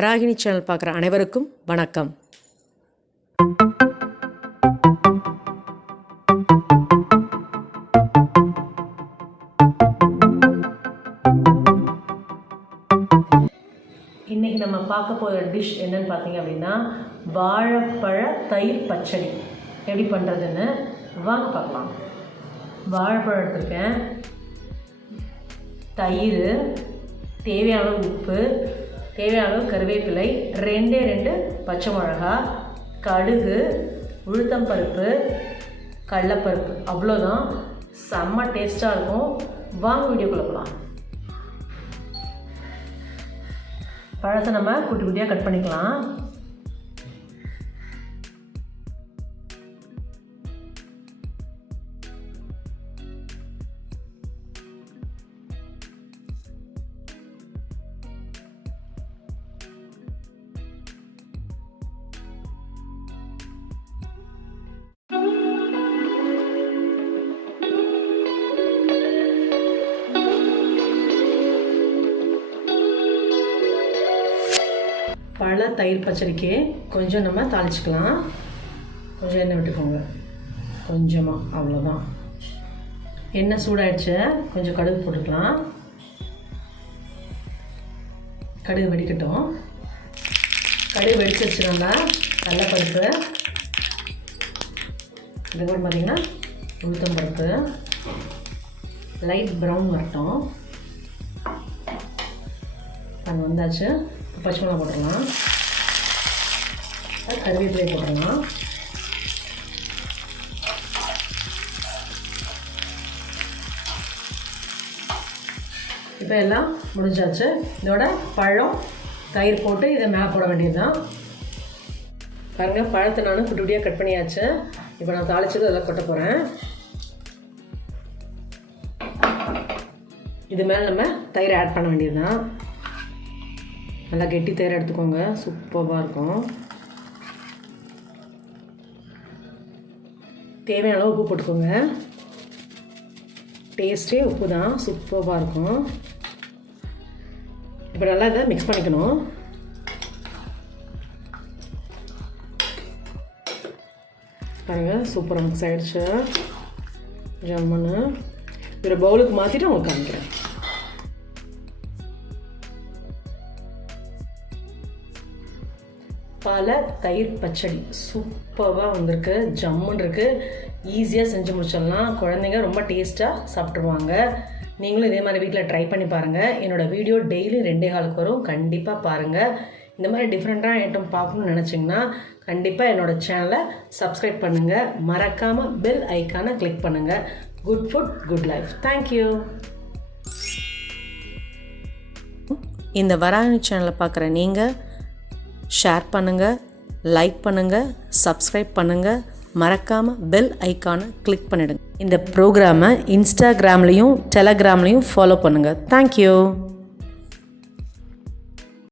Varahini channel பார்க்குற அனைவருக்கும் வணக்கம். இன்றைக்கி நம்ம பார்க்க போகிற டிஷ் என்னன்னு பார்த்தீங்க அப்படின்னா வாழைப்பழ தயிர் பச்சடி எப்படி பண்ணுறதுன்னு வாங்க பார்க்கலாம். வாழைப்பழம் எடுத்துருக்கேன், தயிர், தேவையான அளவு உப்பு, தேவையான அளவு கருவேப்பிலை, 2 பச்சை மிளகா, கடுகு, உளுத்தம்பருப்பு, கடலைப்பருப்பு, அவ்வளோதான். செம்ம டேஸ்ட்டாக இருக்கும். வாங்க வீடியோக்குள்ளே போகலாம். பழத்தை நம்ம குட்டி குட்டியாக கட் பண்ணிக்கலாம். பழ தயிர் பச்சடிக்கு கொஞ்சம் நம்ம தாளிச்சிக்கலாம். கொஞ்சம் எண்ணெய் விட்டுக்கோங்க, கொஞ்சமாக, அவ்வளோதான். எண்ணெய் சூடாகிடுச்சு, கொஞ்சம் கடுகு போட்டுக்கலாம். கடுகு வெடிக்கட்டும். கடுகு வெடிச்சிருச்சு. நம்ம கடலைப்பருப்பு, இதுக்கப்புறம் பார்த்திங்கன்னா உளுத்தம்பருப்பு லைட் ப்ரௌன் வரட்டும். அது வந்தாச்சு. பச்சை மிளகா போட்டுடலாம், கருவேப்பிலை போட்டுடலாம். இப்போ எல்லாம் முடிஞ்சாச்சு. இதோட பழம் தயிர் போட்டு இதை மேலே போட வேண்டியது தான். பாருங்கள், பழத்தை நான் குட்டி குட்டியாக கட் பண்ணியாச்சு. இப்போ நான் தாளிச்சது அதெல்லாம் கொட்ட போகிறேன். இது மேலே நம்ம தயிரை ஆட் பண்ண வேண்டியது தான். நல்லா கெட்டி தயிர் எடுத்துக்கோங்க, சூப்பராக இருக்கும். தேவையான அளவு உப்பு போட்டுக்கோங்க. டேஸ்ட்டே உப்பு தான், சூப்பராக இருக்கும். இப்போ நல்லா இதை மிக்ஸ் பண்ணிக்கணும். பாருங்கள், சூப்பராக மிக்ஸ் ஆகிடுச்சு. ஜம்முன்னு ஒரு பவுலுக்கு மாற்றிட்டு உங்களுக்கு காமிக்கிறேன். பல தயிர் பச்சடி சூப்பராக வந்திருக்கு, ஜம்முன்னு இருக்குது. ஈஸியாக செஞ்சு முடிச்சிடலாம். குழந்தைங்க ரொம்ப டேஸ்ட்டாக சாப்பிட்ருவாங்க. நீங்களும் இதே மாதிரி வீட்டில் ட்ரை பண்ணி பாருங்கள். என்னோடய வீடியோ டெய்லி 2:15 வரும், கண்டிப்பாக பாருங்கள். இந்த மாதிரி டிஃப்ரெண்ட்டான ஐட்டம் பார்க்கணுன்னு நினச்சிங்கன்னா கண்டிப்பாக என்னோடய சேனலை சப்ஸ்கிரைப் பண்ணுங்கள். மறக்காமல் பெல் ஐக்கானை கிளிக் பண்ணுங்கள். Good food good life. Thank you. இந்த வராகினி சேனலை பார்க்குற நீங்கள் ஷேர் பண்ணுங்கள், லைக் பண்ணுங்கள், சப்ஸ்கிரைப் பண்ணுங்கள். மறக்காமல் பெல் ஐக்கானை கிளிக் பண்ணிடுங்க. இந்த ப்ரோக்ராமை இன்ஸ்டாகிராம்லேயும் டெலகிராம்லேயும் ஃபாலோ பண்ணுங்கள். தேங்க்யூ.